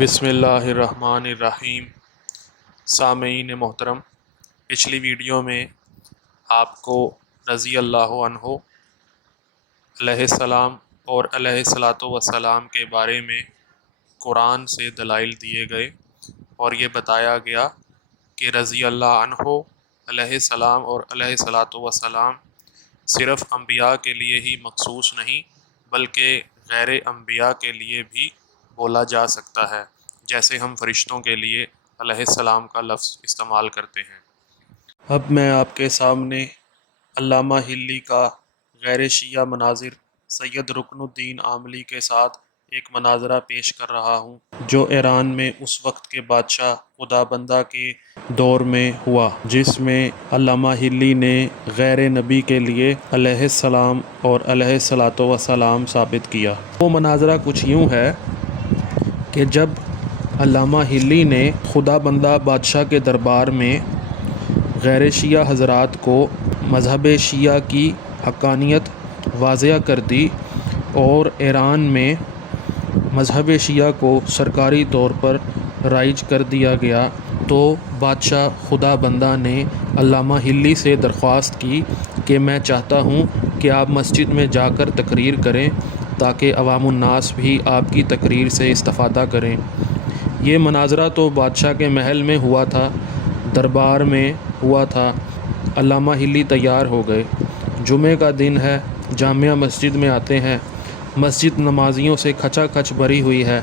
بسم اللہ الرحمن الرحیم۔ سامعین محترم، پچھلی ویڈیو میں آپ کو رضی اللہ عنہ علیہ السلام اور علیہ الصلاۃ وسلام کے بارے میں قرآن سے دلائل دیے گئے اور یہ بتایا گیا کہ رضی اللہ عنہ علیہ السلام اور علیہ الصلاۃ وسلام صرف انبیاء کے لیے ہی مخصوص نہیں بلکہ غیر انبیاء کے لیے بھی بولا جا سکتا ہے، جیسے ہم فرشتوں کے لیے علیہ السلام کا لفظ استعمال کرتے ہیں۔ اب میں آپ کے سامنے علامہ ہلی کا غیر شیعہ مناظر سید رکن الدین عاملی کے ساتھ ایک مناظرہ پیش کر رہا ہوں جو ایران میں اس وقت کے بادشاہ خدابندہ کے دور میں ہوا، جس میں علامہ ہلی نے غیر نبی کے لیے علیہ السلام اور علیہ الصلاۃ وسلام ثابت کیا۔ وہ مناظرہ کچھ یوں ہے کہ جب علامہ ہلی نے خدابندہ بادشاہ کے دربار میں غیر شیعہ حضرات کو مذہب شیعہ کی حقانیت واضح کر دی اور ایران میں مذہب شیعہ کو سرکاری طور پر رائج کر دیا گیا، تو بادشاہ خدابندہ نے علامہ ہلی سے درخواست کی کہ میں چاہتا ہوں کہ آپ مسجد میں جا کر تقریر کریں تاکہ عوام الناس بھی آپ کی تقریر سے استفادہ کریں۔ یہ مناظرہ تو بادشاہ کے محل میں ہوا تھا، دربار میں ہوا تھا۔ علامہ ہلی تیار ہو گئے، جمعہ کا دن ہے، جامع مسجد میں آتے ہیں۔ مسجد نمازیوں سے کھچا کھچ بھری ہوئی ہے،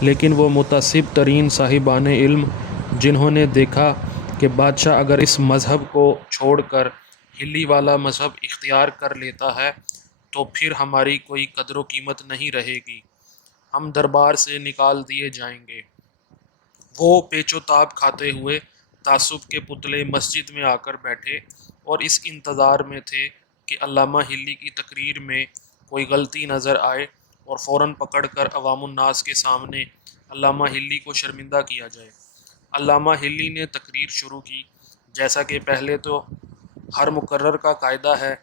لیکن وہ متعصب ترین صاحبان علم جنہوں نے دیکھا کہ بادشاہ اگر اس مذہب کو چھوڑ کر ہلی والا مذہب اختیار کر لیتا ہے تو پھر ہماری کوئی قدر و قیمت نہیں رہے گی، ہم دربار سے نکال دیے جائیں گے۔ وہ پیچ و تاب کھاتے ہوئے تعصب کے پتلے مسجد میں آ کر بیٹھے اور اس انتظار میں تھے کہ علامہ ہلی کی تقریر میں کوئی غلطی نظر آئے اور فوراً پکڑ کر عوام الناس کے سامنے علامہ ہلی کو شرمندہ کیا جائے۔ علامہ ہلی نے تقریر شروع کی، جیسا کہ پہلے تو ہر مقرر کا قاعدہ ہے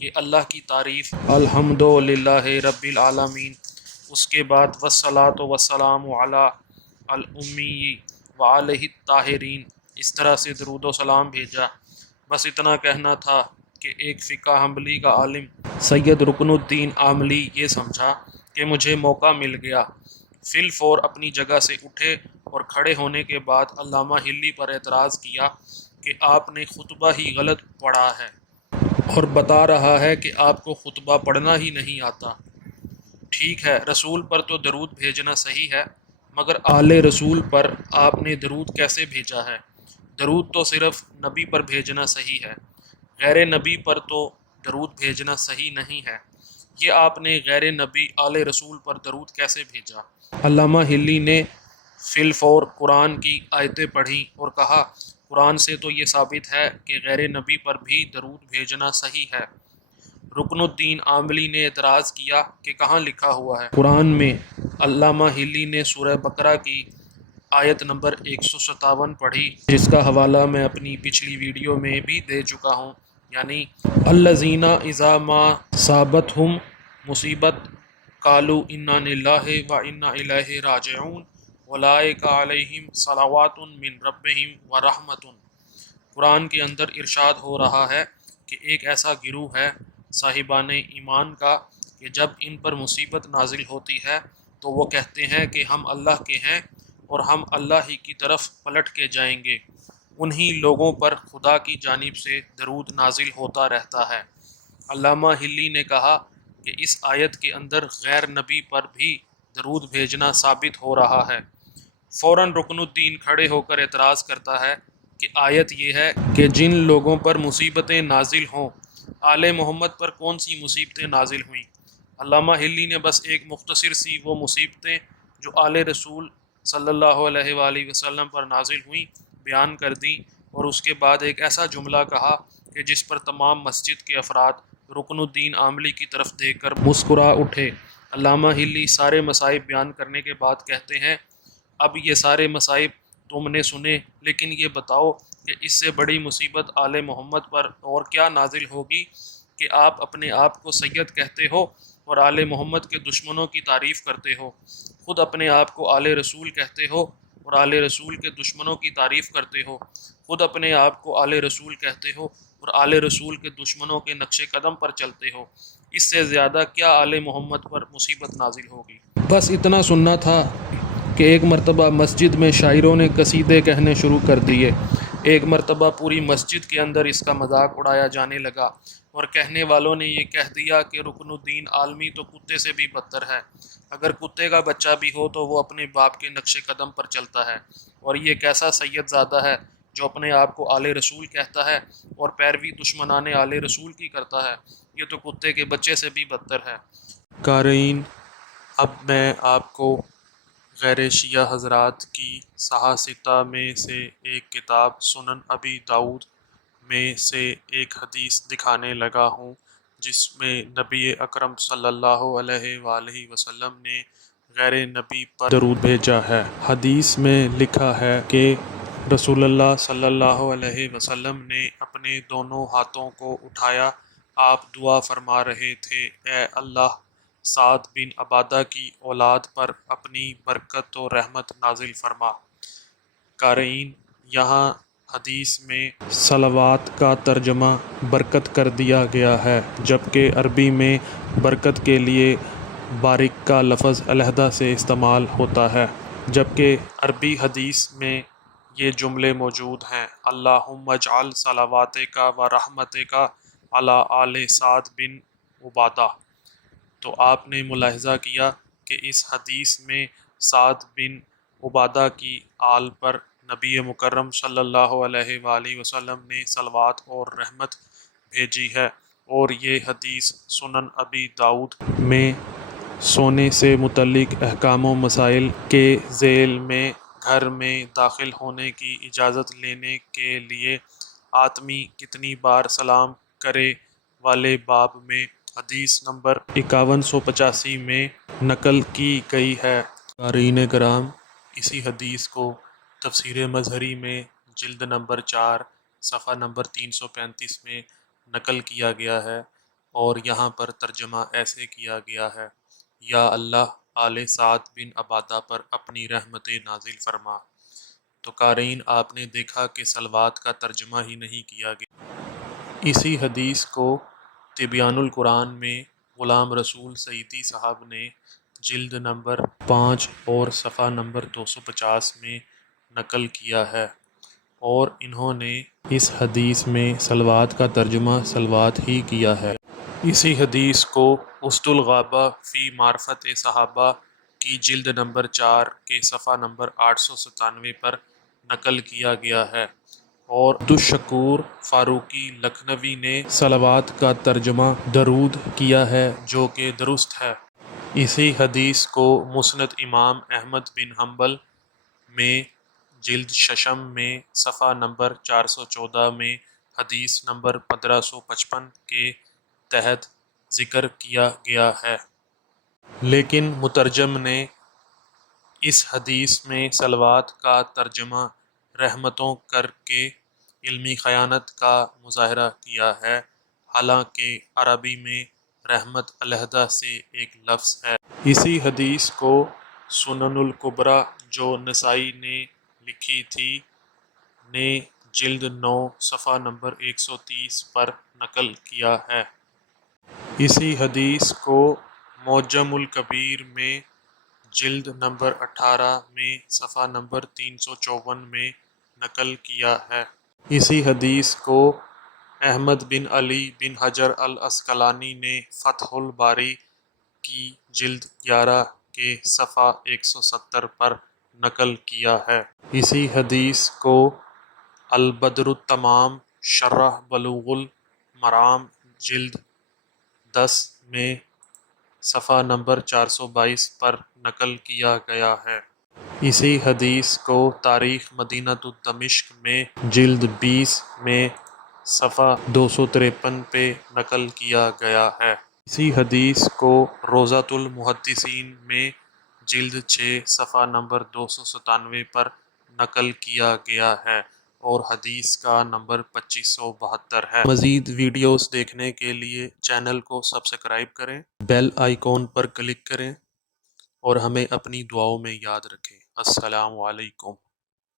کہ اللہ کی تعریف الحمدللہ رب العالمین، اس کے بعد والصلاۃ والسلام علی الامی وعلیہ الطاہرین، اس طرح سے درود و سلام بھیجا۔ بس اتنا کہنا تھا کہ ایک فقہ حنبلی کا عالم سید رکن الدین عاملی یہ سمجھا کہ مجھے موقع مل گیا، فی الفور اپنی جگہ سے اٹھے اور کھڑے ہونے کے بعد علامہ ہلی پر اعتراض کیا کہ آپ نے خطبہ ہی غلط پڑھا ہے اور بتا رہا ہے کہ آپ کو خطبہ پڑھنا ہی نہیں آتا۔ ٹھیک ہے، رسول پر تو درود بھیجنا صحیح ہے، مگر آل رسول پر آپ نے درود کیسے بھیجا ہے؟ درود تو صرف نبی پر بھیجنا صحیح ہے، غیر نبی پر تو درود بھیجنا صحیح نہیں ہے۔ یہ آپ نے غیر نبی آل رسول پر درود کیسے بھیجا؟ علامہ ہلی نے فی الفور قرآن کی آیتیں پڑھیں اور کہا، قرآن سے تو یہ ثابت ہے کہ غیر نبی پر بھی درود بھیجنا صحیح ہے۔ رکن الدین عاملی نے اعتراض کیا کہ کہاں لکھا ہوا ہے؟ قرآن میں۔ علامہ ہلی نے سورہ بقرہ کی آیت نمبر 157 پڑھی، جس کا حوالہ میں اپنی پچھلی ویڈیو میں بھی دے چکا ہوں، یعنی الذین اذا ما اصابتہم مصیبت قالوا انا للہ وانا الیہ راجعون اولئک علیہم صلوات من ربہم ورحمۃ۔ قرآن کے اندر ارشاد ہو رہا ہے کہ ایک ایسا گروہ ہے صاحبان ایمان کا کہ جب ان پر مصیبت نازل ہوتی ہے تو وہ کہتے ہیں کہ ہم اللہ کے ہیں اور ہم اللہ ہی کی طرف پلٹ کے جائیں گے۔ انہی لوگوں پر خدا کی جانب سے درود نازل ہوتا رہتا ہے۔ علامہ ہلی نے کہا کہ اس آیت کے اندر غیر نبی پر بھی درود بھیجنا ثابت ہو رہا ہے۔ فوراً رکن الدین کھڑے ہو کر اعتراض کرتا ہے کہ آیت یہ ہے کہ جن لوگوں پر مصیبتیں نازل ہوں، آل محمد پر کون سی مصیبتیں نازل ہوئیں؟ علامہ ہلی نے بس ایک مختصر سی وہ مصیبتیں جو آل رسول صلی اللہ علیہ وآلہ وسلم پر نازل ہوئیں بیان کر دیں، اور اس کے بعد ایک ایسا جملہ کہا کہ جس پر تمام مسجد کے افراد رکن الدین عاملی کی طرف دیکھ کر مسکرا اٹھے۔ علامہ ہلی سارے مصائب بیان کرنے کے بعد کہتے ہیں، اب یہ سارے مصائب تم نے سنے، لیکن یہ بتاؤ کہ اس سے بڑی مصیبت آل محمد پر اور کیا نازل ہوگی کہ آپ اپنے آپ کو سید کہتے ہو اور آل محمد کے دشمنوں کی تعریف کرتے ہو، خود اپنے آپ کو آل رسول کہتے ہو اور آل رسول کے دشمنوں کی تعریف کرتے ہو، خود اپنے آپ کو آل رسول کہتے ہو اور آل رسول کے دشمنوں کے نقش قدم پر چلتے ہو، اس سے زیادہ کیا آل محمد پر مصیبت نازل ہوگی؟ بس اتنا سننا تھا کہ ایک مرتبہ مسجد میں شاعروں نے قصیدے کہنے شروع کر دیے۔ ایک مرتبہ پوری مسجد کے اندر اس کا مذاق اڑایا جانے لگا اور کہنے والوں نے یہ کہہ دیا کہ رکن الدین عالمی تو کتے سے بھی بدتر ہے، اگر کتے کا بچہ بھی ہو تو وہ اپنے باپ کے نقش قدم پر چلتا ہے، اور یہ کیسا سید زادہ ہے جو اپنے آپ کو آل رسول کہتا ہے اور پیروی دشمنان آل رسول کی کرتا ہے، یہ تو کتے کے بچے سے بھی بدتر ہے۔ قارئین، اب میں آپ کو غیر شیعہ حضرات کی صحاح میں سے ایک کتاب سنن ابی داؤد میں سے ایک حدیث دکھانے لگا ہوں جس میں نبی اکرم صلی اللہ علیہ وآلہ وسلم نے غیر نبی پر درود بھیجا ہے۔ حدیث میں لکھا ہے کہ رسول اللہ صلی اللہ علیہ وسلم نے اپنے دونوں ہاتھوں کو اٹھایا، آپ دعا فرما رہے تھے، اے اللہ سعد بن عبادہ کی اولاد پر اپنی برکت و رحمت نازل فرما۔ قارئین، یہاں حدیث میں صلوات کا ترجمہ برکت کر دیا گیا ہے، جبکہ عربی میں برکت کے لیے بارک کا لفظ علیحدہ سے استعمال ہوتا ہے، جبکہ عربی حدیث میں یہ جملے موجود ہیں، اللہم اجعل صلواتک و رحمتک علی آل سعد بن عبادہ۔ تو آپ نے ملاحظہ کیا کہ اس حدیث میں سعد بن عبادہ کی آل پر نبی مکرم صلی اللہ علیہ وآلہ وسلم نے صلوات اور رحمت بھیجی ہے، اور یہ حدیث سنن ابی داؤد میں سونے سے متعلق احکام و مسائل کے ذیل میں گھر میں داخل ہونے کی اجازت لینے کے لیے آدمی کتنی بار سلام کرے والے باب میں حدیث نمبر 5185 میں نقل کی گئی ہے۔ قارئین کرام، اسی حدیث کو تفسیر مظہری میں جلد نمبر 4 صفحہ نمبر 335 میں نقل کیا گیا ہے، اور یہاں پر ترجمہ ایسے کیا گیا ہے، یا اللہ آل سعد بن عبادہ پر اپنی رحمت نازل فرما۔ تو قارئین، آپ نے دیکھا کہ صلوات کا ترجمہ ہی نہیں کیا گیا۔ اسی حدیث کو تبیان القرآن میں غلام رسول سعیدی صاحب نے جلد نمبر 5 اور صفحہ نمبر 250 میں نقل کیا ہے، اور انہوں نے اس حدیث میں صلوات کا ترجمہ صلوات ہی کیا ہے۔ اسی حدیث کو اسد الغابہ فی معرفت صحابہ کی جلد نمبر 4 کے صفحہ نمبر 897 پر نقل کیا گیا ہے، اور عبدالشکور فاروقی لکھنوی نے صلوات کا ترجمہ درود کیا ہے، جو کہ درست ہے۔ اسی حدیث کو مسند امام احمد بن حنبل میں جلد ششم میں صفحہ نمبر 414 میں حدیث نمبر 1555 کے تحت ذکر کیا گیا ہے، لیکن مترجم نے اس حدیث میں صلوات کا ترجمہ رحمتوں کر کے علمی خیانت کا مظاہرہ کیا ہے، حالانکہ عربی میں رحمت علیحدہ سے ایک لفظ ہے۔ اسی حدیث کو سنن الکبریٰ جو نسائی نے لکھی تھی نے جلد 9 صفحہ نمبر 130 پر نقل کیا ہے۔ اسی حدیث کو معجم الکبیر میں جلد نمبر 18 میں صفحہ نمبر 354 میں نقل کیا ہے۔ اسی حدیث کو احمد بن علی بن حجر العسقلانی نے فتح الباری کی جلد 11 کے صفحہ 170 پر نقل کیا ہے۔ اسی حدیث کو البدر التمام شرح بلوغ المرام جلد 10 میں صفحہ نمبر 422 پر نقل کیا گیا ہے۔ اسی حدیث کو تاریخ مدینۃ دمشق میں جلد 20 میں صفحہ 253 پہ نقل کیا گیا ہے۔ اسی حدیث کو روضۃ المحدثین میں جلد 6 صفحہ نمبر 297 پر نقل کیا گیا ہے، اور حدیث کا نمبر 2572 ہے۔ مزید ویڈیوز دیکھنے کے لیے چینل کو سبسکرائب کریں، بیل آئیکن پر کلک کریں اور ہمیں اپنی دعاؤں میں یاد رکھیں۔ السلام علیکم۔